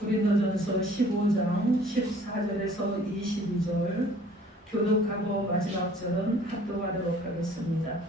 고린도전서 15장 14절에서 22절 교독하고 마지막 절은 합독하도록 하겠습니다.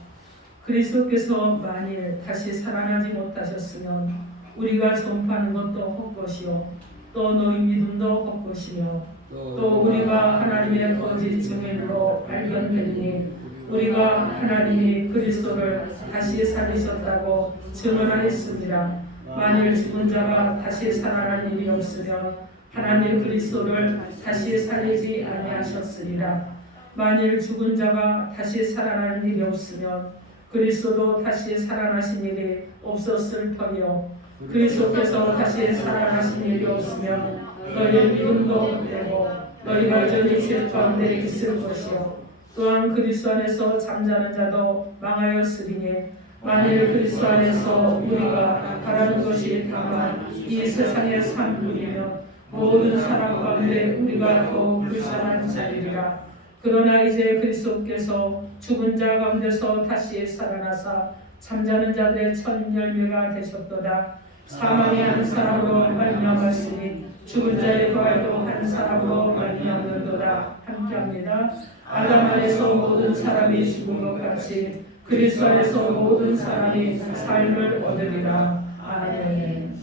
그리스도께서 만일 다시 살아나지 못하셨으면 우리가 전파하는 것도 헛것이요 또 너희 믿음도 헛것이며 또 우리가 하나님의 거짓 증인으로 발견되니 우리가 하나님이 그리스도를 다시 살리셨다고 증언하였습니다. 만일 죽은 자가 다시 살아날 일이 없으면 하나님 그리스도를 다시 살리지 아니하셨으리라. 만일 죽은 자가 다시 살아날 일이 없으면 그리스도도 다시 살아나신 일이 없었을 터이요 그리스도께서 다시 살아나신 일이 없으면 너희 믿음도 되고 너희가 여전히 죄 가운데 있을 것이요 또한 그리스도 안에서 잠자는 자도 망하였으리니 만일 그리스도 안에서 우리가 바라는 것이 다만 이 세상의 삶이면 모든 사람 가운데 우리가 더욱 불쌍한 자리리라. 그러나 이제 그리스도께서 죽은 자 가운데서 다시 살아나사 잠자는 자들의 첫 열매가 되셨도다. 사망이 한 사람으로 말미암았으니 죽은 자의 부활도 한 사람으로 말미암는도다. 함께합니다. 아담 안에서 모든 사람이 죽은 것 같이 그리스도 안에서 모든 사람이 삶을 얻으리라. 아멘.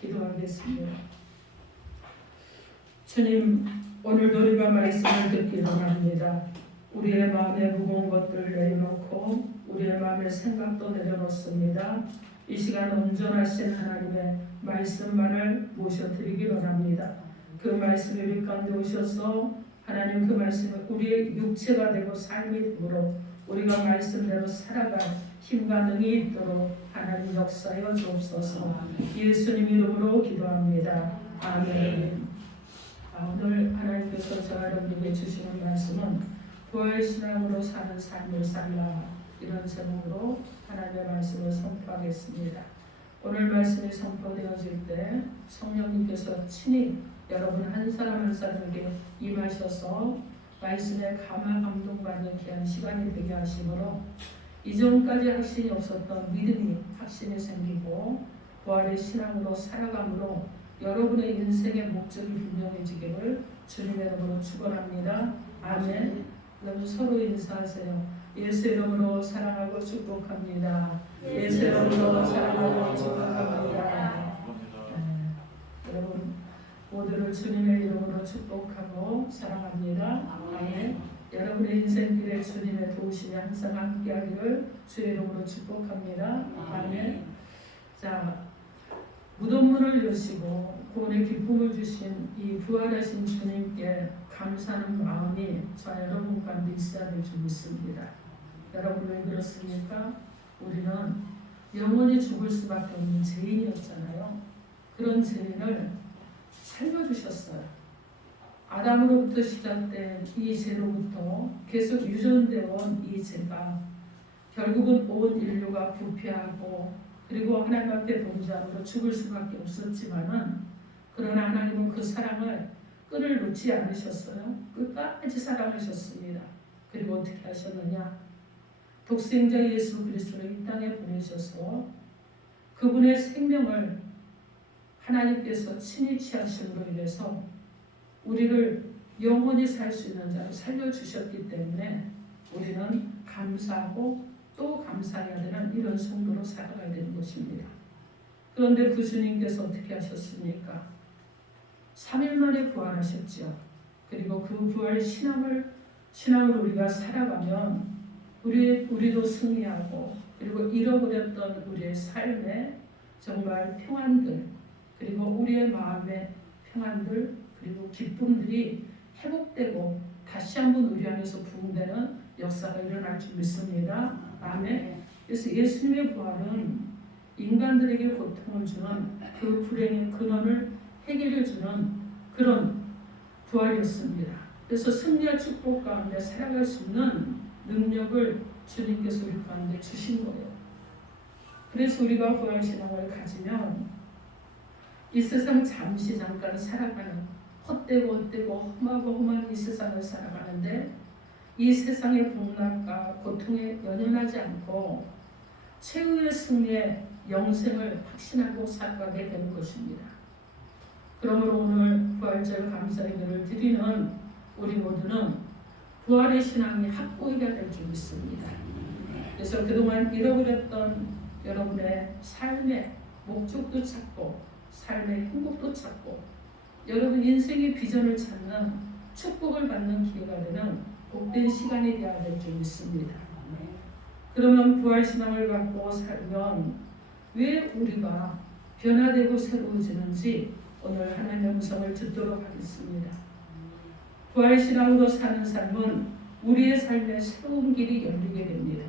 기도하겠습니다. 주님, 오늘도 우리가 말씀을 듣기로 합니다. 우리의 마음에 무거운 것들을 내려놓고 우리의 마음의 생각도 내려놓습니다. 이 시간 온전하신 하나님의 말씀만을 모셔드리기로 합니다. 그 말씀이 우리 가운데 오셔서 하나님 그 말씀을 우리의 육체가 되고 삶이 되므로 우리가 말씀대로 살아갈 힘과 능이 있도록 하나님 역사여 주옵소서. 예수님 이름으로 기도합니다. 아멘. 오늘 하나님께서 저와 여러분에게 주시는 말씀은 부활신앙으로 사는 삶을 살라, 이런 제목으로 하나님의 말씀을 선포하겠습니다. 오늘 말씀이 선포되어질 때 성령님께서 친히 여러분 한 사람 한 사람에게 임하셔서 말씀에 감화 감동받는 귀한 시간이 되게 하시므로 이전까지 확신이 없었던 믿음이 확신이 생기고 부활의 신앙으로 살아감으로 여러분의 인생의 목적이 분명해지기를 주님의 이름으로 축원합니다. 아멘. 여러분 서로 인사하세요. 예수 이름으로 사랑하고 축복합니다. 예수 이름으로 사랑하고 축복합니다. 여러분 모두를 주님의 이름으로 축복하고 사랑합니다. 아멘. 여러분의 인생길에 주님의 도우심이 항상 함께하기를 주의 이름으로 축복합니다. 아멘. 자, 무덤문을 여시고 구원의 기쁨을 주신 이 부활하신 주님께 감사하는 마음이 저 여러분 가운데 있어야 될 줄 믿습니다. 여러분 왜 그렇습니까? 우리는 영원히 죽을 수밖에 없는 죄인이었잖아요. 그런 죄인을 살려주셨어요. 아담으로부터 시작된 이 죄로부터 계속 유전되어 온 이 죄가 결국은 온 인류가 부패하고 그리고 하나님 앞에 범죄함으로 죽을 수밖에 없었지만은 그러나 하나님은 그 사랑을 끈을 놓지 않으셨어요. 끝까지 사랑하셨습니다. 그리고 어떻게 하셨느냐? 독생자 예수 그리스도를 이 땅에 보내셔서 그분의 생명을 하나님께서 친히 취하심으로 인해서 우리를 영원히 살 수 있는 자로 살려주셨기 때문에 우리는 감사하고 또 감사해야 되는 이런 성도로 살아가야 되는 것입니다. 그런데 그 주님께서 어떻게 하셨습니까? 3일 만에 부활하셨죠. 그리고 그 부활 신앙을 우리가 살아가면 우리도 승리하고 그리고 잃어버렸던 우리의 삶에 정말 평안들 그리고 우리의 마음의 평안들 그리고 기쁨들이 회복되고 다시 한번 우리 안에서 부흥되는 역사가 일어날 줄 믿습니다. 아멘. 그래서 예수님의 부활은 인간들에게 고통을 주는 그 불행의 근원을 해결해 주는 그런 부활이었습니다. 그래서 승리와 축복 가운데 살아갈 수 있는 능력을 주님께서 우리 가운데 주신 거예요. 그래서 우리가 부활신앙을 가지면 이 세상 잠시 잠깐 살아가는 헛되고 험하고 험한 이 세상을 살아가는데 이 세상의 복락과 고통에 연연하지 않고 최후의 승리의 영생을 확신하고 살아가게 되는 것입니다. 그러므로 오늘 부활절 감사 예배를 드리는 우리 모두는 부활의 신앙이 확고해야 될 줄 믿습니다. 그래서 그동안 잃어버렸던 여러분의 삶의 목적도 찾고 삶의 행복도 찾고 여러분 인생의 비전을 찾는 축복을 받는 기회가 되는 복된 시간이 되어야 될 줄 믿습니다. 그러면 부활신앙을 갖고 살면 왜 우리가 변화되고 새로워지는지 오늘 하나님의 음성을 듣도록 하겠습니다. 부활신앙으로 사는 삶은 우리의 삶에 새로운 길이 열리게 됩니다.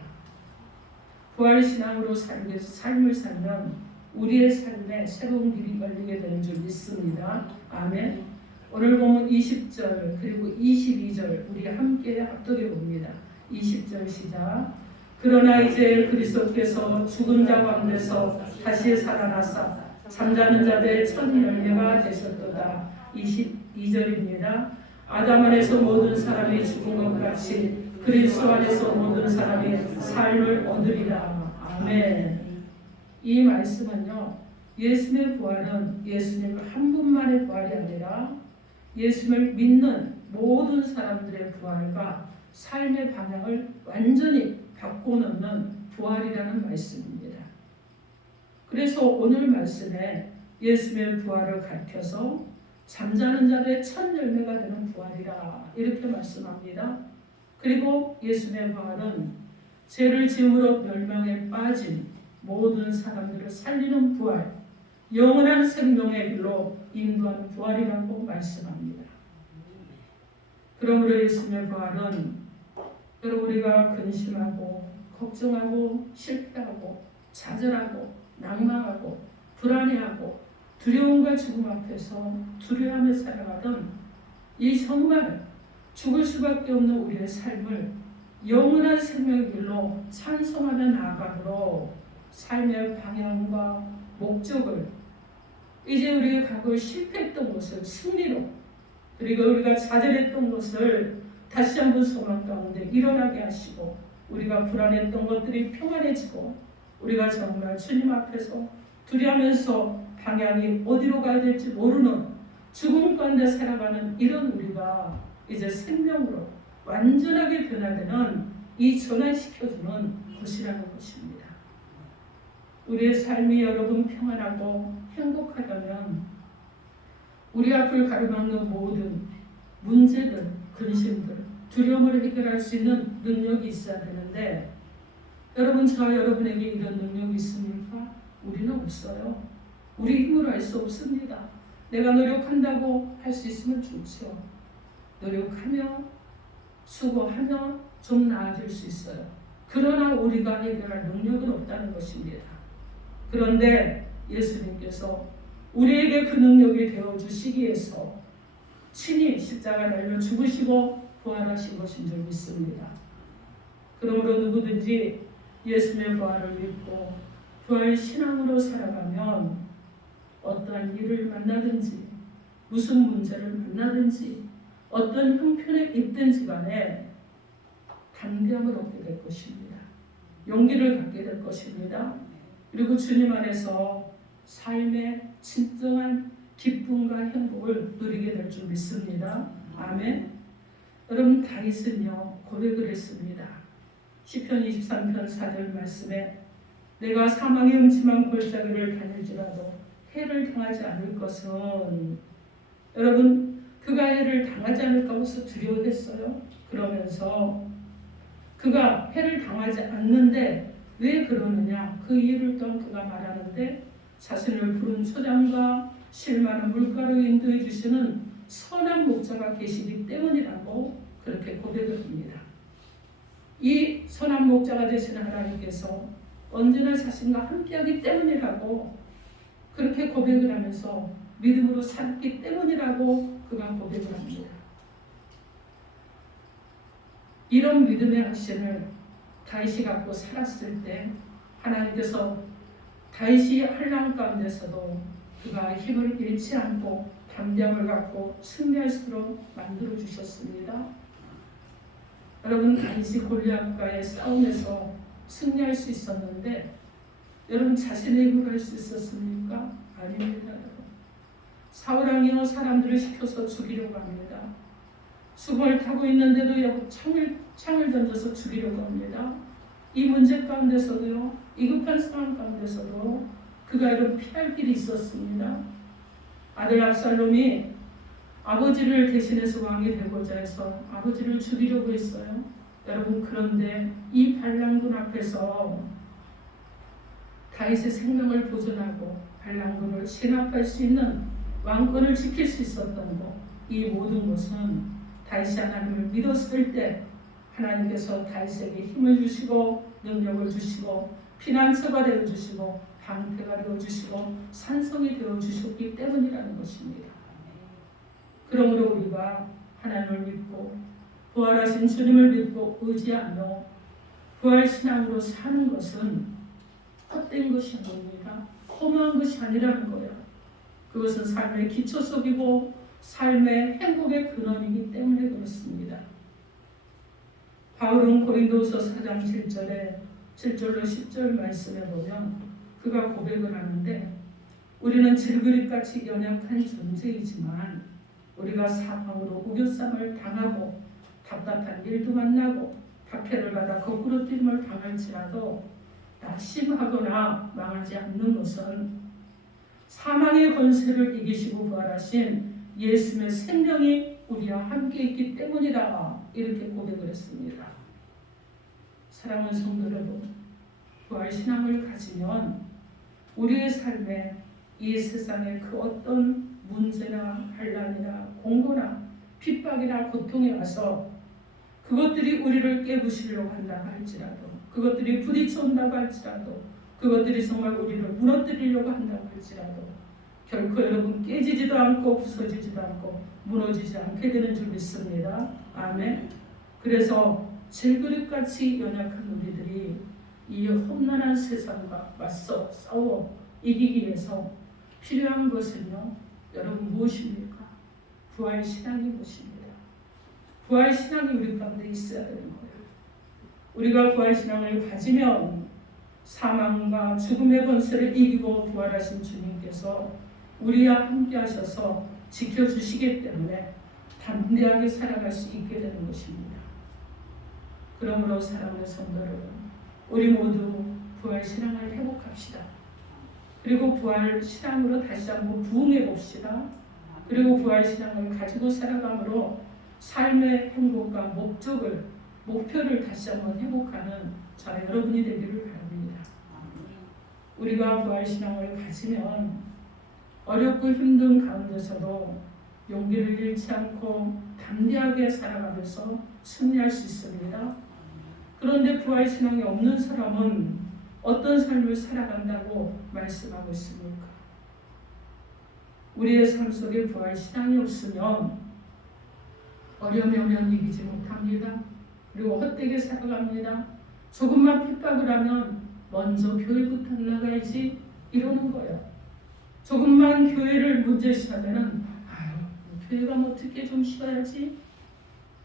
부활신앙으로 삶을 살면 우리의 삶에 새로운 길이 열리게 되는 줄 믿습니다. 아멘. 오늘 보면 20절 그리고 22절 우리 함께 합독해 봅니다. 20절 시작. 그러나 이제 그리스도께서 죽은 자 가운데서 다시 살아나사 잠자는 자들의 첫 열매가 되셨도다. 22절입니다. 아담 안에서 모든 사람이 죽은 것 같이 그리스도 안에서 모든 사람이 삶을 얻으리라. 아멘. 이 말씀은요, 예수님의 부활은 예수님 한 분만의 부활이 아니라 예수님을 믿는 모든 사람들의 부활과 삶의 방향을 완전히 바꿔놓는 부활이라는 말씀입니다. 그래서 오늘 말씀에 예수님의 부활을 가르쳐서 잠자는 자들의 첫 열매가 되는 부활이라 이렇게 말씀합니다. 그리고 예수님의 부활은 죄를 지음으로 멸망에 빠진 모든 사람들을 살리는 부활, 영원한 생명의 길로 인도하는 부활이라고 말씀합니다. 그러므로 예수님의 부활은 여러분 우리가 근심하고 걱정하고 실패하고 좌절하고 낭망하고 불안해하고 두려움과 죽음 앞에서 두려워하며 살아가던 이 정말 죽을 수밖에 없는 우리의 삶을 영원한 생명의 길로 찬송하며 나아감으로 삶의 방향과 목적을 이제 우리가 과거에 실패했던 것을 승리로 그리고 우리가 좌절했던 것을 다시 한번 소망 가운데 일어나게 하시고 우리가 불안했던 것들이 평안해지고 우리가 정말 주님 앞에서 두려워하면서 방향이 어디로 가야 될지 모르는 죽음 가운데 살아가는 이런 우리가 이제 생명으로 완전하게 변화되는 이 전환시켜주는 것이라는 것입니다. 우리의 삶이 여러분 평안하고 행복하다면 우리 앞을 가로막는 모든 문제들, 근심들, 두려움을 해결할 수 있는 능력이 있어야 되는데 여러분 저와 여러분에게 이런 능력이 있습니까? 우리는 없어요. 우리 힘으로 할 수 없습니다. 내가 노력한다고 할 수 있으면 좋죠. 노력하며 수고하며 좀 나아질 수 있어요. 그러나 우리가 해결할 능력은 없다는 것입니다. 그런데 예수님께서 우리에게 그 능력이 되어주시기 위해서 친히 십자가에 달려 죽으시고 부활하신 것인 줄 믿습니다. 그러므로 누구든지 예수님의 부활을 믿고 부활 신앙으로 살아가면 어떠한 일을 만나든지 무슨 문제를 만나든지 어떤 형편에 있든지 간에 담대함을 얻게 될 것입니다. 용기를 갖게 될 것입니다. 그리고 주님 안에서 삶의 진정한 기쁨과 행복을 누리게 될 줄 믿습니다. 아멘. 여러분 다윗은요 고백을 했습니다. 시편 23편 4절 말씀에 내가 사망의 음침한 골짜기를 다닐지라도 해를 당하지 않을 것은 여러분 그가 해를 당하지 않을까 해서 두려워했어요. 그러면서 그가 해를 당하지 않는데 왜 그러느냐 그 이유를 또한 그가 말하는데 자신을 푸른 초장과 쉴만한 물가로 인도해 주시는 선한 목자가 계시기 때문이라고 그렇게 고백을 합니다. 이 선한 목자가 되시는 하나님께서 언제나 자신과 함께하기 때문이라고 그렇게 고백을 하면서 믿음으로 살기 때문이라고 그가 고백을 합니다. 이런 믿음의 확신을 다윗이 갖고 살았을 때 하나님께서 다윗이 환난 가운데서도 그가 힘을 잃지 않고 담대함을 갖고 승리할 수 있도록 만들어 주셨습니다. 여러분 다윗이 골리앗과의 싸움에서 승리할 수 있었는데 여러분 자신의 힘으로 할 수 있었습니까? 아닙니다. 여러분. 사울왕이요 사람들을 시켜서 죽이려고 합니다. 수금을 타고 있는데도 창을 던져서 죽이려고 합니다. 이 문제 가운데서도요, 이 급한 상황 가운데서도 그가 이런 피할 길이 있었습니다. 아들 압살롬이 아버지를 대신해서 왕이 되고자 해서 아버지를 죽이려고 했어요. 여러분, 그런데 이 반란군 앞에서 다윗의 생명을 보존하고 반란군을 진압할 수 있는 왕권을 지킬 수 있었던 것, 이 모든 것은 다윗이 하나님을 믿었을 때 하나님께서 다윗에게 힘을 주시고 능력을 주시고 피난처가 되어주시고 방패가 되어주시고 산성이 되어주셨기 때문이라는 것입니다. 그러므로 우리가 하나님을 믿고 부활하신 주님을 믿고 의지하며 부활신앙으로 사는 것은 헛된 것이 아닙니다. 허무한 것이 아니라는 거예요. 그것은 삶의 기초석이고 삶의 행복의 근원이기 때문에 그렇습니다. 바울은 고린도후서 4장 7절로 10절 말씀에 보면 그가 고백을 하는데, 우리는 질그릇같이 연약한 존재이지만 우리가 사방으로 우겨쌈을 당하고 답답한 일도 만나고 박해를 받아 거꾸로 뛰임을 당할지라도 낙심하거나 망하지 않는 것은 사망의 권세를 이기시고 부활하신 예수님의 생명이 우리와 함께 있기 때문이다. 이렇게 고백을 했습니다. 사랑하는 성도 여러분, 부활신앙을 가지면 우리의 삶에 이 세상의 그 어떤 문제나 환난이나 공고나 핍박이나 고통이 와서 그것들이 우리를 깨부시려고 한다고 할지라도, 그것들이 부딪혀온다고 할지라도, 그것들이 정말 우리를 무너뜨리려고 한다고 할지라도 결코 여러분 깨지지도 않고 부서지지도 않고 무너지지 않게 되는 줄 믿습니다. 아멘. 그래서 질그릇같이 연약한 우리들이 이 험난한 세상과 맞서 싸워 이기기 위해서 필요한 것은요, 여러분 무엇입니까? 부활신앙이 무엇입니다. 부활신앙이 우리 가운데 있어야 되는 거예요. 우리가 부활신앙을 가지면 사망과 죽음의 권세를 이기고 부활하신 주님께서 우리와 함께 하셔서 지켜주시기 때문에 담대하게 살아갈 수 있게 되는 것입니다. 그러므로 사랑하는 성도 여러분, 우리 모두 부활신앙을 회복합시다. 그리고 부활신앙으로 다시 한번 부흥해 봅시다. 그리고 부활신앙을 가지고 살아감으로 삶의 행복과 목표를 다시 한번 회복하는 저와 여러분이 되기를 바랍니다. 우리가 부활신앙을 가지면 어렵고 힘든 가운데서도 용기를 잃지 않고 담대하게 살아가면서 승리할 수 있습니다. 그런데 부활신앙이 없는 사람은 어떤 삶을 살아간다고 말씀하고 있습니까? 우리의 삶 속에 부활신앙이 없으면 어려움이 오면 이기지 못합니다. 그리고 헛되게 살아갑니다. 조금만 핍박을 하면 먼저 교회부터 나가야지 이러는 거예요. 조금만 교회를 문제시하면은 교회가 뭐 어떻게 좀 쉬어야지,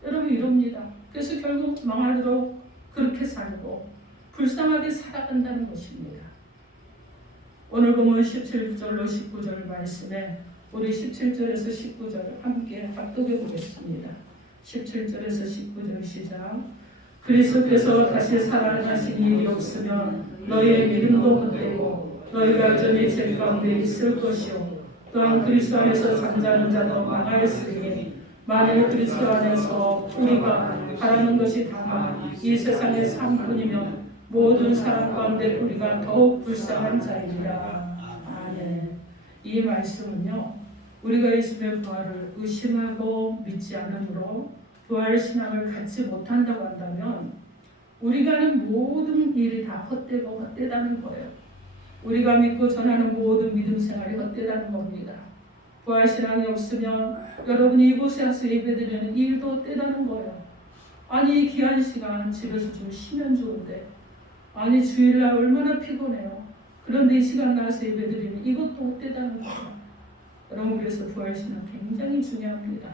여러분 이럽니다. 그래서 결국 망하도록 그렇게 살고 불쌍하게 살아간다는 것입니다. 오늘 보면 17절로 19절 말씀에 우리 17절에서 19절 함께 합독해 보겠습니다. 17절에서 19절 시작. 그리스도께서 다시 살아나신 일이 없으면 너희의 믿음도 헛되고 너희가 여전히 죄 가운데 있을 것이요 또한 그리스도 안에서 잠자는 자도 망하였으니 만일 그리스도 안에서 우리가 바라는 것이 다만 이 세상의 삶뿐이면 모든 사람 가운데 우리가 더욱 불쌍한 자입니다. 아멘. 이 말씀은요, 우리가 예수님의 부활을 의심하고 믿지 않으므로 부활신앙을 갖지 못한다고 한다면 우리가 하는 모든 일이 다 헛되고 헛되다는 거예요. 우리가 믿고 전하는 모든 믿음 생활이 헛되다는 겁니다. 부활신앙이 없으면 여러분이 이곳에 와서 예배드리는 일도 헛되다는 거예요. 아니, 이 귀한 시간 집에서 좀 쉬면 좋은데, 아니 주일날 얼마나 피곤해요. 그런데 이 시간 나와서 예배드리는 이것도 헛되다는 거예요. 여러분, 그래서 부활신앙 굉장히 중요합니다.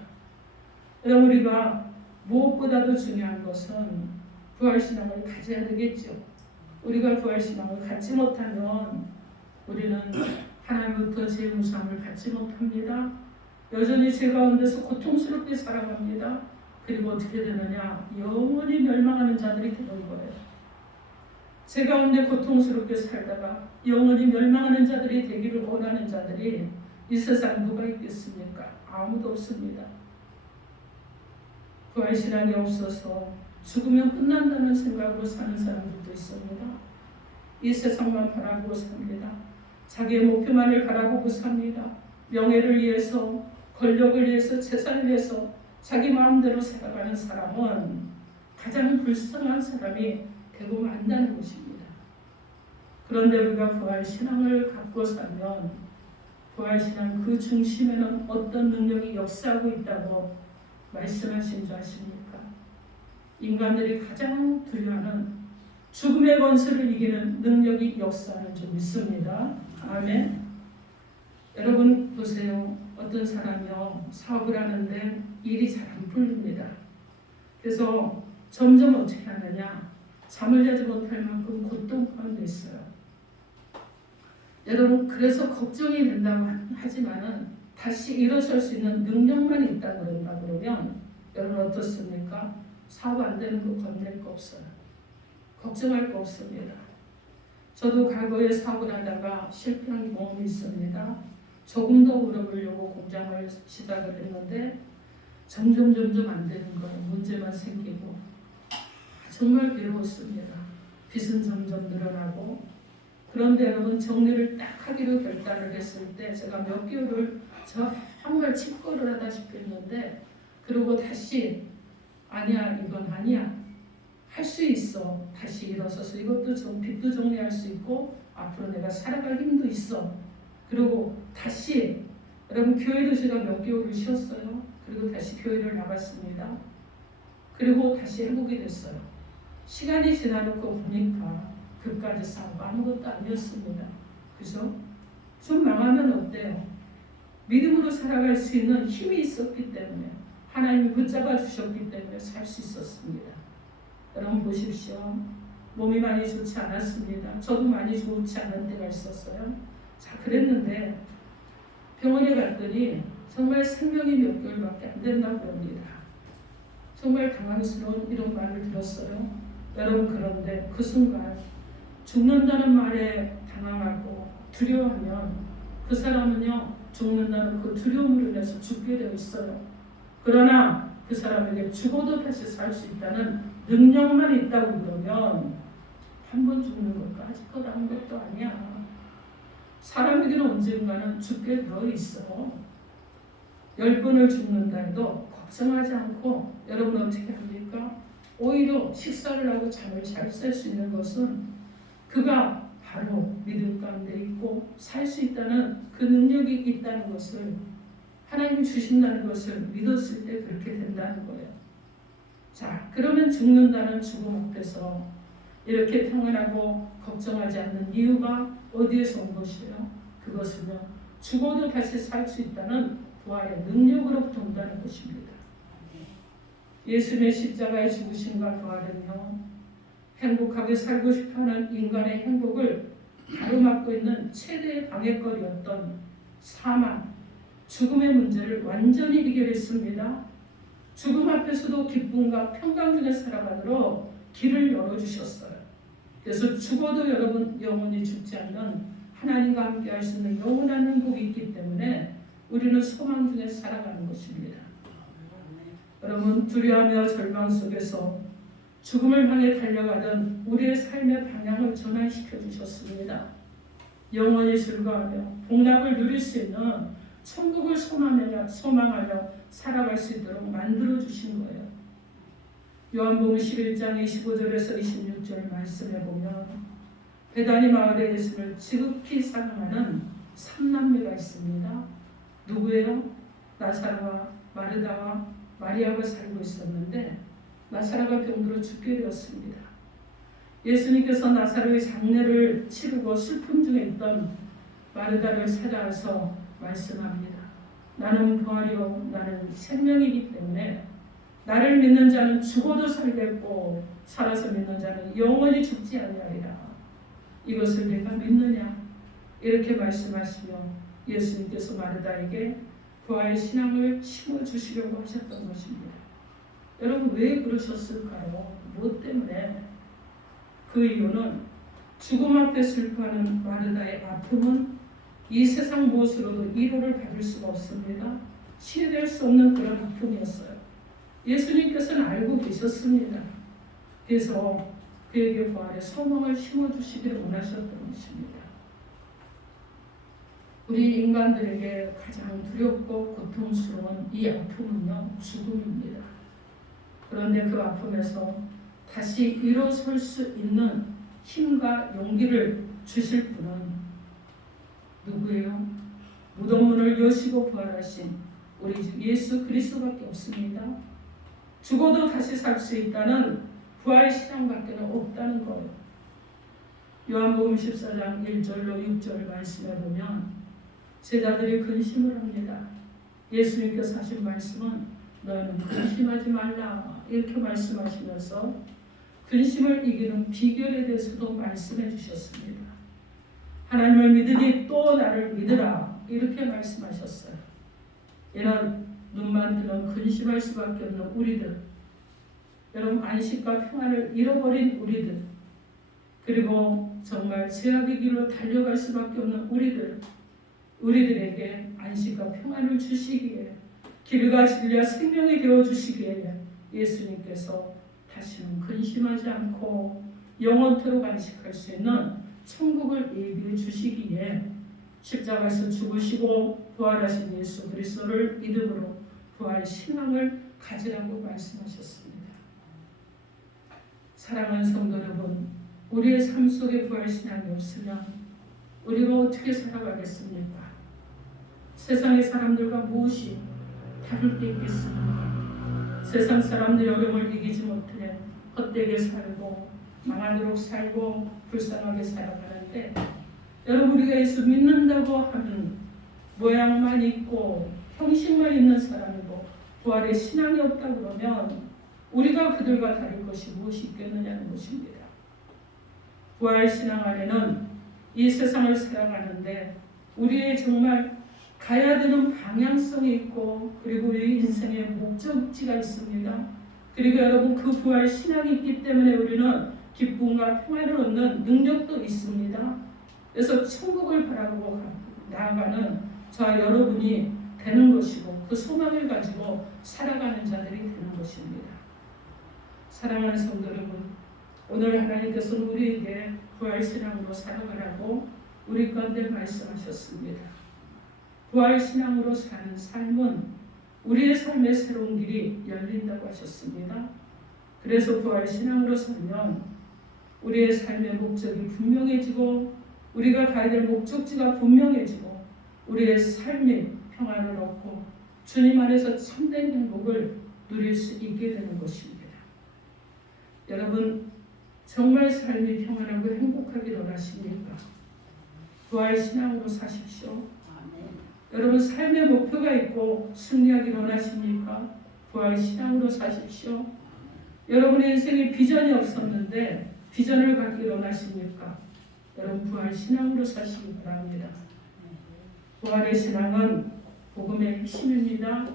여러분, 우리가 무엇보다도 중요한 것은 부활신앙을 가져야 되겠죠. 우리가 부활신앙을 갖지 못하면 우리는 하나님부터 죄무상을 받지 못합니다. 여전히 죄 가운데서 고통스럽게 살아갑니다. 그리고 어떻게 되느냐? 영원히 멸망하는 자들이 되는 거예요. 죄 가운데 고통스럽게 살다가 영원히 멸망하는 자들이 되기를 원하는 자들이 이 세상 누가 있겠습니까? 아무도 없습니다. 부활신앙이 없어서 죽으면 끝난다는 생각으로 사는 사람들도 있습니다. 이 세상만 바라보고 삽니다. 자기의 목표만을 바라보고 삽니다. 명예를 위해서, 권력을 위해서, 재산을 위해서 자기 마음대로 살아가는 사람은 가장 불쌍한 사람이 되고 만다는 것입니다. 그런데 우리가 부활신앙을 갖고 살면 부활신앙 그 중심에는 어떤 능력이 역사하고 있다고 말씀하신 줄 아십니까? 인간들이 가장 두려워하는 죽음의 권세를 이기는 능력이 역사하는 줄 믿습니다. 아멘. 여러분 보세요. 어떤 사람이요 사업을 하는데 일이 잘 안 풀립니다. 그래서 점점 어떻게 하느냐? 잠을 자지 못할 만큼 고통 가운데 있어요. 여러분 그래서 걱정이 된다고 하지만은 다시 일어설 수 있는 능력만 있다고 그런다 그러면 여러분 어떻습니까? 사업 안 되는 거 건넬 거 없어요. 걱정할 거 없습니다. 저도 과거에 사업을 하다가 실패한 경험이 있습니다. 조금 더 오르려고 공장을 시작을 했는데 점점 안 되는 거예요. 문제만 생기고 정말 괴로웠습니다. 빚은 점점 늘어나고 그런데 여러분 정리를 딱 하기로 결단을 했을 때 제가 몇 개월을 정말 칩거를 하다시피 했는데 그러고 다시 아니야 이건 아니야 할 수 있어 다시 일어서서 이것도 빚도 정리할 수 있고 앞으로 내가 살아갈 힘도 있어 그리고 다시 여러분 교회도 제가 몇 개월을 쉬었어요. 그리고 다시 교회를 나갔습니다. 그리고 다시 해보게 됐어요. 시간이 지나놓고 보니까 그까지 싸우고 아무것도 아니었습니다. 그죠? 좀 망하면 어때요? 믿음으로 살아갈 수 있는 힘이 있었기 때문에 하나님이 붙잡아 주셨기 때문에 살 수 있었습니다. 여러분 보십시오. 몸이 많이 좋지 않았습니다. 저도 많이 좋지 않은 때가 있었어요. 자 그랬는데 병원에 갔더니 정말 생명이 몇 개월밖에 안 된다고 합니다. 정말 당황스러운 이런 말을 들었어요. 여러분 그런데 그 순간 죽는다는 말에 당황하고 두려워하면 그 사람은요 죽는다는 그 두려움으로 인해서 죽게 되어 있어요. 그러나 그 사람에게 죽어도 다시 살 수 있다는 능력만 있다고 그러면 한 번 죽는 것까지 거라는 것도 아니야. 사람에게는 언젠가는 죽게 되어 있어. 10번을 죽는다 해도 걱정하지 않고 여러분 어떻게 합니까? 오히려 식사를 하고 잠을 잘 잘 수 있는 것은 그가 바로 믿음 가운데 있고 살 수 있다는 그 능력이 있다는 것을 하나님이 주신다는 것을 믿었을 때 그렇게 된다는 거예요. 자, 그러면 죽는다는 죽음 앞에서 이렇게 평안하고 걱정하지 않는 이유가 어디에서 온 것이에요? 그것은요 죽어도 다시 살 수 있다는 부활의 능력으로부터 온다는 것입니다. 예수님의 십자가의 죽으심과 부활은요 행복하게 살고 싶어하는 인간의 행복을 가로막고 있는 최대의 방해거리였던 사망, 죽음의 문제를 완전히 해결했습니다. 죽음 앞에서도 기쁨과 평강 중에 살아가도록 길을 열어주셨어요. 그래서 죽어도 여러분 영원히 죽지 않는 하나님과 함께 할 수 있는 영원한 행복이 있기 때문에 우리는 소망 중에 살아가는 것입니다. 여러분 두려워하며 절망 속에서 죽음을 향해 달려가던 우리의 삶의 방향을 전환시켜 주셨습니다. 영원히 즐거워하며 복락을 누릴 수 있는 천국을 소망하며 살아갈 수 있도록 만들어 주신 거예요. 요한복음 11장 25절에서 26절 말씀해 보면 베다니 마을에 예수를 지극히 사랑하는 3남매가 있습니다. 누구예요? 나사로와 마르다와 마리아가 살고 있었는데 나사로가 병들어 죽게 되었습니다. 예수님께서 나사로의 장례를 치르고 슬픔 중에 있던 마르다를 찾아와서 말씀합니다. 나는 부활이요 나는 생명이기 때문에 나를 믿는 자는 죽어도 살겠고 살아서 믿는 자는 영원히 죽지 아니하리라. 이것을 내가 믿느냐? 이렇게 말씀하시며 예수님께서 마르다에게 부활 신앙을 심어주시려고 하셨던 것입니다. 여러분 왜 그러셨을까요? 무엇 때문에? 그 이유는 죽음 앞에 슬퍼하는 마르다의 아픔은 이 세상 무엇으로도 위로를 받을 수가 없습니다. 치유될 수 없는 그런 아픔이었어요. 예수님께서는 알고 계셨습니다. 그래서 그에게 부활의 소망을 심어주시기를 원하셨던 것입니다. 우리 인간들에게 가장 두렵고 고통스러운 이 아픔은요, 죽음입니다. 그런데 그 아픔에서 다시 일어설 수 있는 힘과 용기를 주실 분은 누구예요? 무덤문을 여시고 부활하신 우리 주 예수 그리스도밖에 없습니다. 죽어도 다시 살 수 있다는 부활 신앙밖에 없다는 거예요. 요한복음 14장 1절로 6절 말씀에 보면 제자들이 근심을 합니다. 예수님께서 하신 말씀은 너희는 근심하지 말라 이렇게 말씀하시면서 근심을 이기는 비결에 대해서도 말씀해 주셨습니다. 하나님을 믿으니 또 나를 믿으라 이렇게 말씀하셨어요. 이런 눈만 뜨면 근심할 수밖에 없는 우리들, 여러분 안식과 평안을 잃어버린 우리들, 그리고 정말 죄악의 길로 달려갈 수밖에 없는 우리들에게 안식과 평안을 주시기에 길과 진리와 생명이 되어주시기에 예수님께서 다시는 근심하지 않고 영원토록 안식할 수 있는 천국을 예비해 주시기에 십자가에서 죽으시고 부활하신 예수 그리스도를 믿음으로 부활 신앙을 가지라고 말씀하셨습니다. 사랑하는 성도 여러분, 우리의 삶 속에 부활 신앙이 없으면 우리가 어떻게 살아가겠습니까? 세상의 사람들과 무엇이 다를 게 있겠습니까? 세상 사람들의 어려움을 이기지 못해 헛되게 살고 망하도록 살고 불쌍하게 살아가는데, 여러분 우리가 예수 믿는다고 하는 모양만 있고 형식만 있는 사람이고 부활의 신앙이 없다 그러면 우리가 그들과 다를 것이 무엇이 있겠느냐는 것입니다. 부활 신앙 안에는 이 세상을 살아가는데 우리의 정말 가야 되는 방향성이 있고, 그리고 우리 인생의 목적지가 있습니다. 그리고 여러분 그 부활 신앙이 있기 때문에 우리는 기쁨과 평안을 얻는 능력도 있습니다. 그래서 천국을 바라보고 나아가는 저와 여러분이 되는 것이고 그 소망을 가지고 살아가는 자들이 되는 것입니다. 사랑하는 성도 여러분, 오늘 하나님께서는 우리에게 부활 신앙으로 살아가라고 우리 가운데 말씀하셨습니다. 부활 신앙으로 사는 삶은 우리의 삶의 새로운 길이 열린다고 하셨습니다. 그래서 부활 신앙으로 살면 우리의 삶의 목적이 분명해지고 우리가 가야 될 목적지가 분명해지고 우리의 삶이 평안을 얻고 주님 안에서 참된 행복을 누릴 수 있게 되는 것입니다. 여러분 정말 삶이 평안하고 행복하길 원하십니까? 부활 신앙으로 사십시오. 여러분 삶의 목표가 있고 승리하길 원하십니까? 부활 신앙으로 사십시오. 여러분의 인생에 비전이 없었는데 비전을 갖길 원하십니까? 여러분 부활 신앙으로 사시기 바랍니다. 부활의 신앙은 복음의 핵심입니다.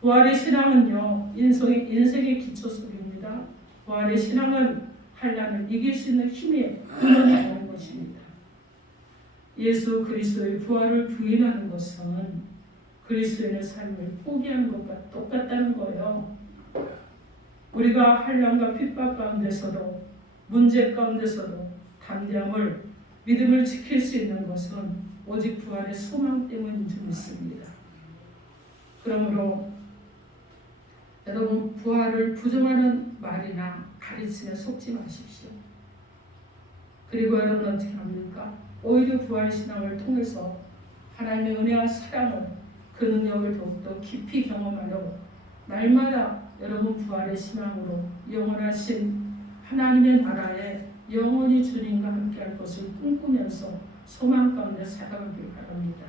부활의 신앙은요 인생의 기초석입니다. 부활의 신앙은 환난을 이길 수 있는 힘이 나오는 것입니다. 예수 그리스도의 부활을 부인하는 것은 그리스도인의 삶을 포기하는 것과 똑같다는 거예요. 우리가 환난과 핍박 가운데서도 문제 가운데서도 담대함을 믿음을 지킬 수 있는 것은 오직 부활의 소망 때문인 줄 믿습니다. 그러므로 여러분 부활을 부정하는 말이나 가르침에 속지 마십시오. 그리고 여러분 어떻게 합니까? 오히려 부활 신앙을 통해서 하나님의 은혜와 사랑을 그 능력을 더욱더 깊이 경험하려 날마다 여러분 부활의 신앙으로 영원하신 하나님의 나라에 영원히 주님과 함께할 것을 꿈꾸면서 소망 가운데 살아가길 바랍니다.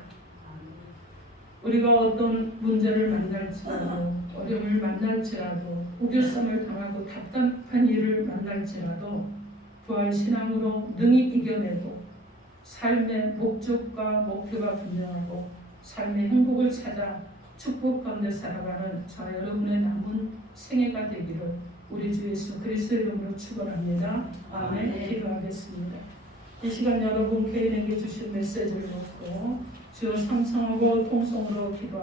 우리가 어떤 문제를 만날지라도 어려움을 만날지라도 우겨쌈을 당하고 답답한 일을 만날지라도 부활 신앙으로 능히 이겨내고 삶의 목적과 목표가 분명하고 삶의 행복을 찾아 축복 가운데 살아가는 저와 여러분의 남은 생애가 되기를 우리 주 예수 그리스도의 이름으로 축원합니다. 아멘. 기도하겠습니다. 이 시간 여러분 개인에게 주신 메시지를 놓고 주여 삼성하고 통성으로 기도합니다.